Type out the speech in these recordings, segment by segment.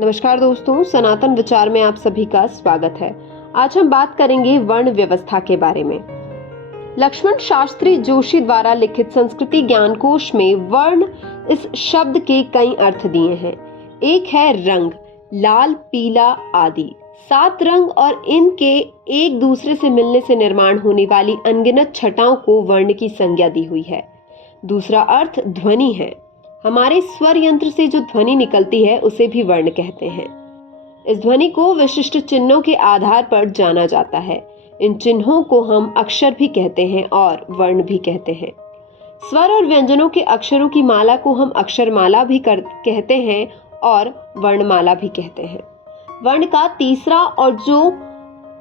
नमस्कार दोस्तों, सनातन विचार में आप सभी का स्वागत है। आज हम बात करेंगे वर्ण व्यवस्था के बारे में। लक्ष्मण शास्त्री जोशी द्वारा लिखित संस्कृति ज्ञानकोश में वर्ण इस शब्द के कई अर्थ दिए हैं। एक है रंग, लाल, पीला आदि। 7 रंग और इनके एक दूसरे से मिलने से निर्माण होने वाली अनगिनत छटाओं को वर्ण की संज्ञा दी हुई है। दूसरा अर्थ ध्वनि है। हमारे स्वर यंत्र से जो ध्वनि निकलती है उसे भी वर्ण कहते हैं। इस ध्वनि को विशिष्ट चिन्हों के आधार पर जाना जाता है। इन चिन्हों को हम अक्षर भी कहते हैं और वर्ण भी कहते हैं। स्वर और व्यंजनों के अक्षरों की माला को हम अक्षरमाला भी कहते हैं और वर्णमाला भी कहते हैं। वर्ण का तीसरा और जो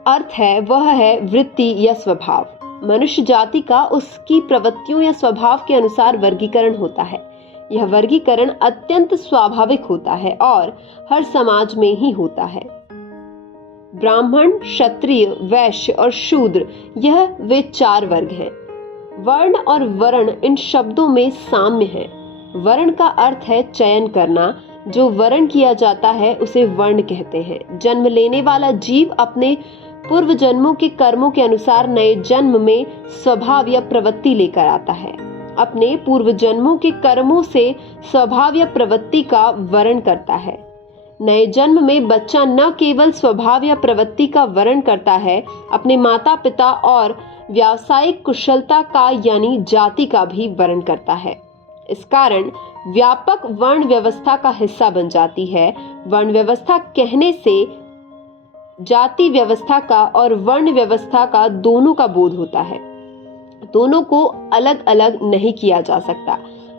अर्थ है वह है वृत्ति या स्वभाव। मनुष्य जाति का उसकी प्रवृत्तियों या स्वभाव के अनुसार वर्गीकरण होता है। यह वर्गीकरण अत्यंत स्वाभाविक होता है और हर समाज में ही होता है। ब्राह्मण, क्षत्रिय, वैश्य और शूद्र, यह वे 4 वर्ग हैं। वर्ण और वर्ण इन शब्दों में साम्य है। वर्ण का अर्थ है चयन करना। जो वर्ण किया जाता है उसे वर्ण कहते हैं। जन्म लेने वाला जीव अपने पूर्व जन्मों के कर्मों के अनुसार नए जन्म में स्वभाव या प्रवृत्ति लेकर आता है। अपने पूर्व जन्मों के कर्मों से स्वभाव या प्रवृत्ति का वर्ण करता है। नए जन्म में बच्चा न केवल स्वभाव या प्रवृत्ति का वर्ण करता है, अपने माता पिता और व्यावसायिक कुशलता का यानी जाति का भी वर्ण करता है। इस कारण व्यापक वर्ण व्यवस्था का हिस्सा बन जाती है। वर्ण व्यवस्था कहने से जाति व्यवस्था का और वर्ण व्यवस्था का दोनों का बोध होता है। दोनों को अलग अलग नहीं किया जा सकता।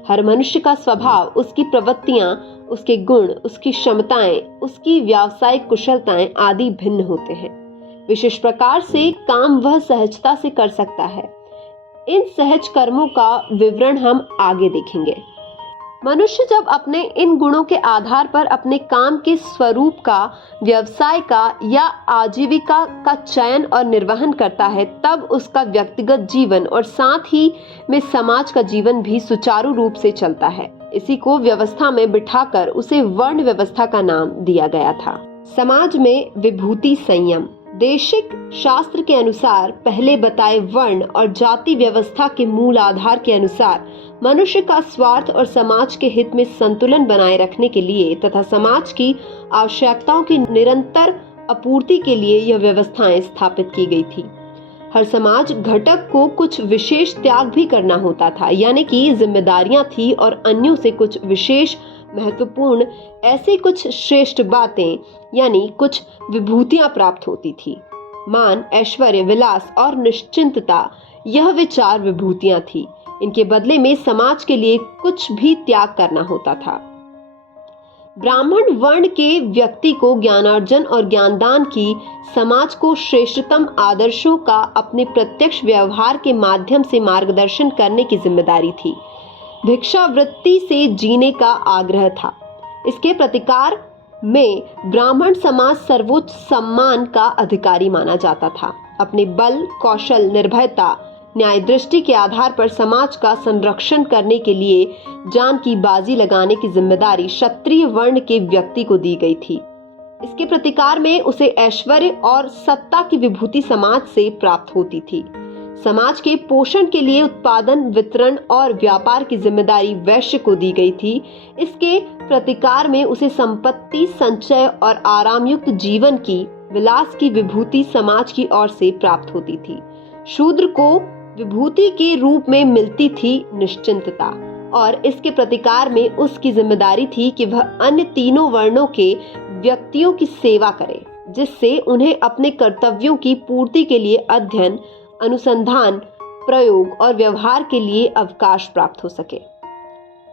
हर मनुष्य का स्वभाव, उसकी प्रवृत्तियां, उसके गुण, उसकी क्षमताएं, उसकी व्यावसायिक कुशलताएं आदि भिन्न होते हैं। विशेष प्रकार से काम वह सहजता से कर सकता है। इन सहज कर्मों का विवरण हम आगे देखेंगे। मनुष्य जब अपने इन गुणों के आधार पर अपने काम के स्वरूप का, व्यवसाय का या आजीविका का चयन और निर्वहन करता है, तब उसका व्यक्तिगत जीवन और साथ ही में समाज का जीवन भी सुचारू रूप से चलता है। इसी को व्यवस्था में बिठाकर उसे वर्ण व्यवस्था का नाम दिया गया था। समाज में विभूति संयम। देशिक शास्त्र के अनुसार पहले बताए वर्ण और जाति व्यवस्था के मूल आधार के अनुसार मनुष्य का स्वार्थ और समाज के हित में संतुलन बनाए रखने के लिए तथा समाज की आवश्यकताओं की निरंतर आपूर्ति के लिए यह व्यवस्थाएं स्थापित की गई थी। हर समाज घटक को कुछ विशेष त्याग भी करना होता था, यानी कि जिम्मेदारियां थी और अन्यों से कुछ विशेष महत्वपूर्ण ऐसे कुछ श्रेष्ठ बातें यानी कुछ विभूतियां प्राप्त होती थी। मान, ऐश्वर्य, विलास और निश्चिंतता, यह वे 4 विभूतियां थी। इनके बदले में समाज के लिए कुछ भी त्याग करना होता था। ब्राह्मण वर्ण के व्यक्ति को ज्ञानार्जन और ज्ञानदान की, समाज को श्रेष्ठतम आदर्शों का अपने प्रत्यक्ष व्यवहार के माध्यम से मार्गदर्शन करने की जिम्मेदारी थी। भिक्षावृत्ति से जीने का आग्रह था। इसके प्रतिकार में ब्राह्मण समाज सर्वोच्च सम्मान का अधिकारी माना जाता था। अपने बल, कौशल, निर्भयता, न्याय दृष्टि के आधार पर समाज का संरक्षण करने के लिए जान की बाजी लगाने की जिम्मेदारी क्षत्रिय वर्ण के व्यक्ति को दी गई थी। इसके प्रतिकार में उसे ऐश्वर्य और सत्ता की विभूति समाज से प्राप्त होती थी। समाज के पोषण के लिए उत्पादन, वितरण और व्यापार की जिम्मेदारी वैश्य को दी गई थी। इसके प्रतिकार में उसे संपत्ति, संचय और आरामयुक्त जीवन की, विलास की विभूति समाज की ओर से प्राप्त होती थी। शूद्र को विभूति के रूप में मिलती थी निश्चिंतता और इसके प्रतिकार में उसकी जिम्मेदारी थी कि वह अन्य तीनों वर्णों के व्यक्तियों की सेवा करे, जिससे उन्हें अपने कर्तव्यों की पूर्ति के लिए अध्ययन, अनुसंधान, प्रयोग और व्यवहार के लिए अवकाश प्राप्त हो सके।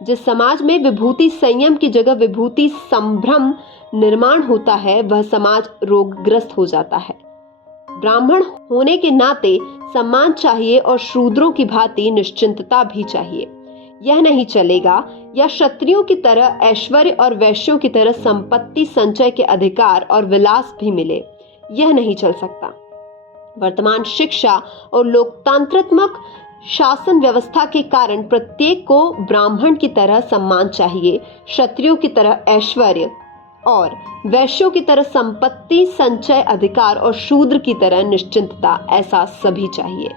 जिस समाज में विभूति संयम की जगह विभूति संभ्रम निर्माण होता है, वह समाज रोगग्रस्त हो जाता है। ब्राह्मण होने के नाते सम्मान चाहिए और शूद्रों की भांति निश्चिंतता भी चाहिए। यह नहीं चलेगा या क्षत्रियों की तरह ऐश्वर्य और वैश्यों की तरह संपत्ति, संचय के अधिकार और विलास भी मिले, यह नहीं चल सकता। वर्तमान शिक्षा और लोकतांत्रात्मक शासन व्यवस्था के कारण प्रत्येक को ब्राह्मण की तरह सम्मान चाहिए, क्षत्रियों की तरह ऐश्वर्य, और वैश्यों की तरह संपत्ति, संचय अधिकार और शूद्र की तरह निश्चिंतता, ऐसा सभी चाहिए।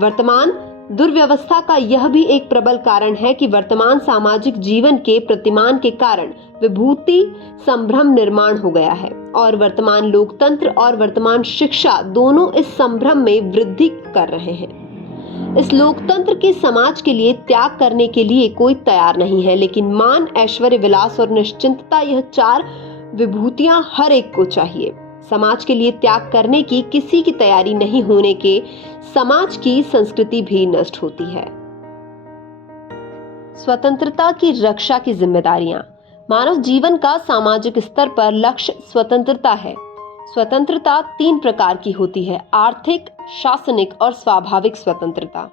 वर्तमान दुर्व्यवस्था का यह भी एक प्रबल कारण है कि वर्तमान सामाजिक जीवन के प्रतिमान के कारण विभूति संभ्रम निर्माण हो गया है और वर्तमान लोकतंत्र और वर्तमान शिक्षा दोनों इस संभ्रम में वृद्धि कर रहे हैं। इस लोकतंत्र के समाज के लिए त्याग करने के लिए कोई तैयार नहीं है, लेकिन मान, ऐश्वर्य, विलास और निश्चिंतता, यह चार विभूतियां हर एक को चाहिए। समाज के लिए त्याग करने की किसी की तैयारी नहीं होने के समाज की संस्कृति भी नष्ट होती है। स्वतंत्रता की रक्षा की जिम्मेदारियां। मानव जीवन का सामाजिक स्तर पर लक्ष्य स्वतंत्रता है। स्वतंत्रता 3 प्रकार की होती है: आर्थिक, शासनिक और स्वाभाविक स्वतंत्रता।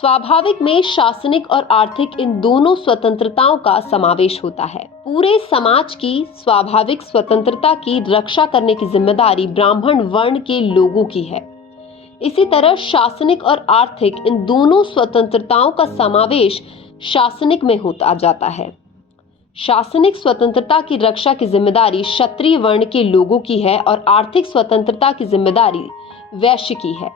स्वाभाविक में शासनिक और आर्थिक, इन दोनों स्वतंत्रताओं का समावेश होता है। पूरे समाज की स्वाभाविक स्वतंत्रता की रक्षा करने की जिम्मेदारी ब्राह्मण वर्ण के लोगों की है। इसी तरह शासनिक और आर्थिक, इन दोनों स्वतंत्रताओं का समावेश शासनिक में होता जाता है। शासनिक स्वतंत्रता की रक्षा की जिम्मेदारी क्षत्रिय वर्ण के लोगों की है और आर्थिक स्वतंत्रता की जिम्मेदारी वैश्य की है।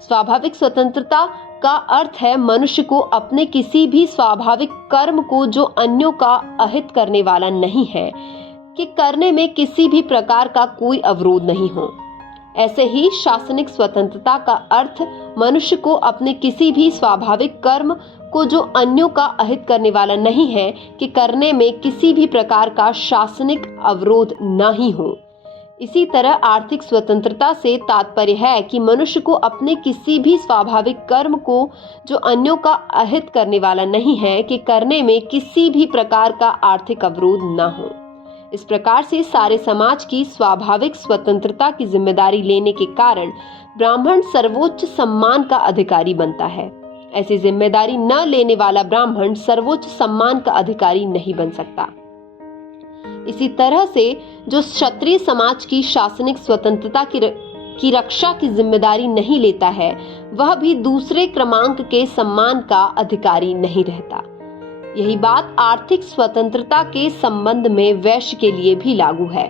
स्वाभाविक स्वतंत्रता का अर्थ है मनुष्य को अपने किसी भी स्वाभाविक कर्म को, जो अन्यों का अहित करने वाला नहीं है, कि करने में किसी भी प्रकार का कोई अवरोध नहीं हो। ऐसे ही शासनिक स्वतंत्रता का अर्थ मनुष्य को अपने किसी भी स्वाभाविक कर्म को, जो अन्यों का अहित करने वाला नहीं है, कि करने में किसी भी प्रकार का शासनिक अवरोध नहीं हो। इसी तरह आर्थिक स्वतंत्रता से तात्पर्य है कि मनुष्य को अपने किसी भी स्वाभाविक कर्म को, जो अन्यों का अहित करने वाला नहीं है, कि करने में किसी भी प्रकार का आर्थिक अवरोध न हो। इस प्रकार से सारे समाज की स्वाभाविक स्वतंत्रता की जिम्मेदारी लेने के कारण ब्राह्मण सर्वोच्च सम्मान का अधिकारी बनता है। ऐसी जिम्मेदारी न लेने वाला ब्राह्मण सर्वोच्च सम्मान का अधिकारी नहीं बन सकता। इसी तरह से जो क्षत्रिय समाज की शासनिक स्वतंत्रता की रक्षा की जिम्मेदारी नहीं लेता है, वह भी दूसरे क्रमांक के सम्मान का अधिकारी नहीं रहता। यही बात आर्थिक स्वतंत्रता के संबंध में वैश्य के लिए भी लागू है।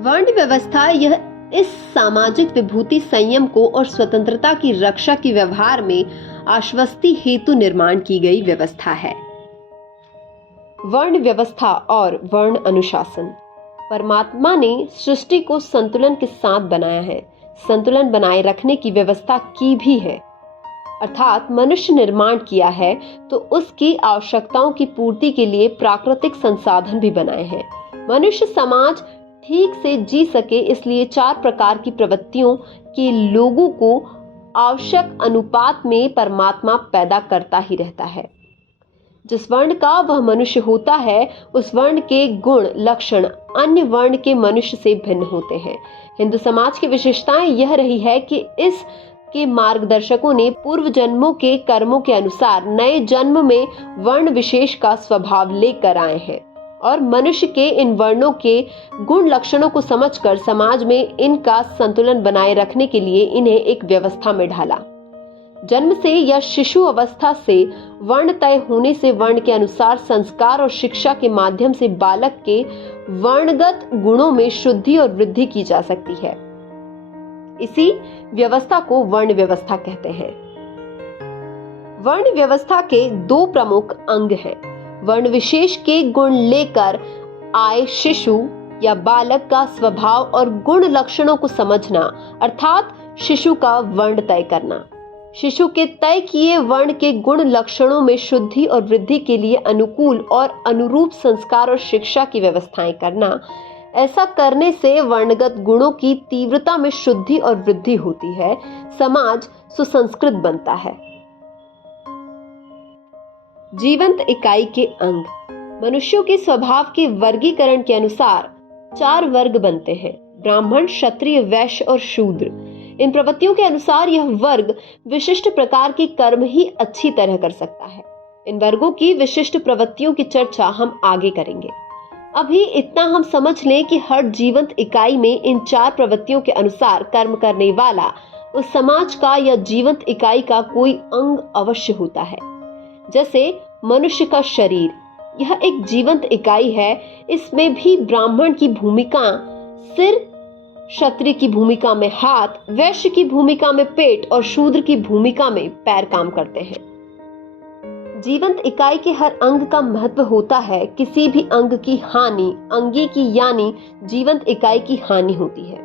वर्ण व्यवस्था यह इस सामाजिक विभूति संयम को और स्वतंत्रता की रक्षा की व्यवहार में आश्वस्ति हेतु निर्माण की गई व्यवस्था है। वर्ण व्यवस्था और वर्ण अनुशासन। परमात्मा ने सृष्टि को संतुलन के साथ बनाया है, संतुलन बनाए रखने की व्यवस्था की भी है। अर्थात मनुष्य निर्माण किया है तो उसकी आवश्यकताओं की पूर्ति के लिए प्राकृतिक संसाधन भी बनाए हैं। मनुष्य समाज ठीक से जी सके, इसलिए 4 प्रकार की प्रवृत्तियों के लोगों को आवश्यक अनुपात में परमात्मा पैदा करता ही रहता है। जिस वर्ण का वह मनुष्य होता है, उस वर्ण के गुण लक्षण अन्य वर्ण के मनुष्य से भिन्न होते हैं। हिंदू समाज की विशेषताएं यह रही है कि इस के मार्गदर्शकों ने पूर्व जन्मों के कर्मों के अनुसार नए जन्म में वर्ण विशेष का स्वभाव लेकर आए हैं और मनुष्य के इन वर्णों के गुण लक्षणों को समझकर समाज में इनका संतुलन बनाए रखने के लिए इन्हें एक व्यवस्था में ढाला। जन्म से या शिशु अवस्था से वर्ण तय होने से वर्ण के अनुसार संस्कार और शिक्षा के माध्यम से बालक के वर्णगत गुणों में शुद्धि और वृद्धि की जा सकती है। इसी व्यवस्था को वर्ण व्यवस्था कहते हैं। वर्ण व्यवस्था के 2 प्रमुख अंग हैं। वर्ण विशेष के गुण लेकर आए शिशु या बालक का स्वभाव और गुण लक्षणों को समझना, अर्थात शिशु का वर्ण तय करना। शिशु के तय किए वर्ण के गुण लक्षणों में शुद्धि और वृद्धि के लिए अनुकूल और अनुरूप संस्कार और शिक्षा की व्यवस्थाएं करना। ऐसा करने से वर्णगत गुणों की तीव्रता में शुद्धि और वृद्धि होती है, समाज सुसंस्कृत बनता है। जीवंत इकाई के अंग। मनुष्यों के स्वभाव के वर्गीकरण के अनुसार 4 वर्ग बनते हैं: ब्राह्मण, क्षत्रिय, वैश्य और शूद्र। इन प्रवृत्तियों के अनुसार यह वर्ग विशिष्ट प्रकार के कर्म ही अच्छी तरह कर सकता है। इन वर्गों की विशिष्ट प्रवृत्तियों की चर्चा हम आगे करेंगे। अभी इतना हम समझ लें कि हर जीवंत इकाई में इन 4 प्रवृत्तियों के अनुसार कर्म करने वाला उस समाज का या जीवंत इकाई का कोई अंग अवश्य होता है। जैसे मनुष्य का शरीर, यह एक जीवंत इकाई है। इसमें भी ब्राह्मण की भूमिका सिर, क्षत्रिय की भूमिका में हाथ, वैश्य की भूमिका में पेट और शूद्र की भूमिका में पैर काम करते हैं। जीवंत इकाई के हर अंग का महत्व होता है। किसी भी अंग की हानि अंगी की यानी जीवंत इकाई की हानि होती है।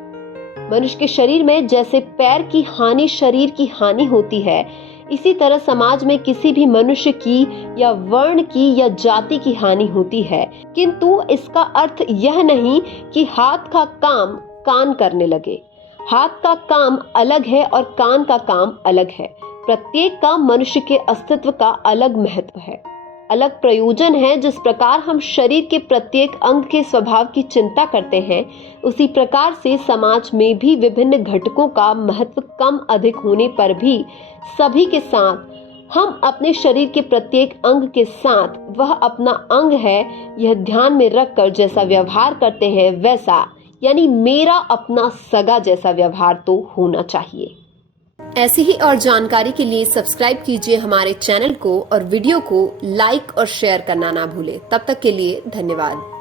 मनुष्य के शरीर में जैसे पैर की हानि शरीर की हानि होती है, इसी तरह समाज में किसी भी मनुष्य की या वर्ण की या जाति की हानि होती है। किंतु इसका अर्थ यह नहीं कि हाथ का काम कान करने लगे। हाथ का काम अलग है और कान का काम अलग है। प्रत्येक का मनुष्य के अस्तित्व का अलग महत्व है, अलग प्रयोजन है। जिस प्रकार हम शरीर के प्रत्येक अंग के स्वभाव की चिंता करते हैं, उसी प्रकार से समाज में भी विभिन्न घटकों का महत्व कम अधिक होने पर भी सभी के साथ हम अपने शरीर के प्रत्येक अंग के साथ वह अपना अंग है यह ध्यान में रखकर जैसा व्यवहार करते हैं, वैसा यानी मेरा अपना सगा जैसा व्यवहार तो होना चाहिए। ऐसी ही और जानकारी के लिए सब्सक्राइब कीजिए हमारे चैनल को और वीडियो को लाइक और शेयर करना ना भूलें। तब तक के लिए धन्यवाद।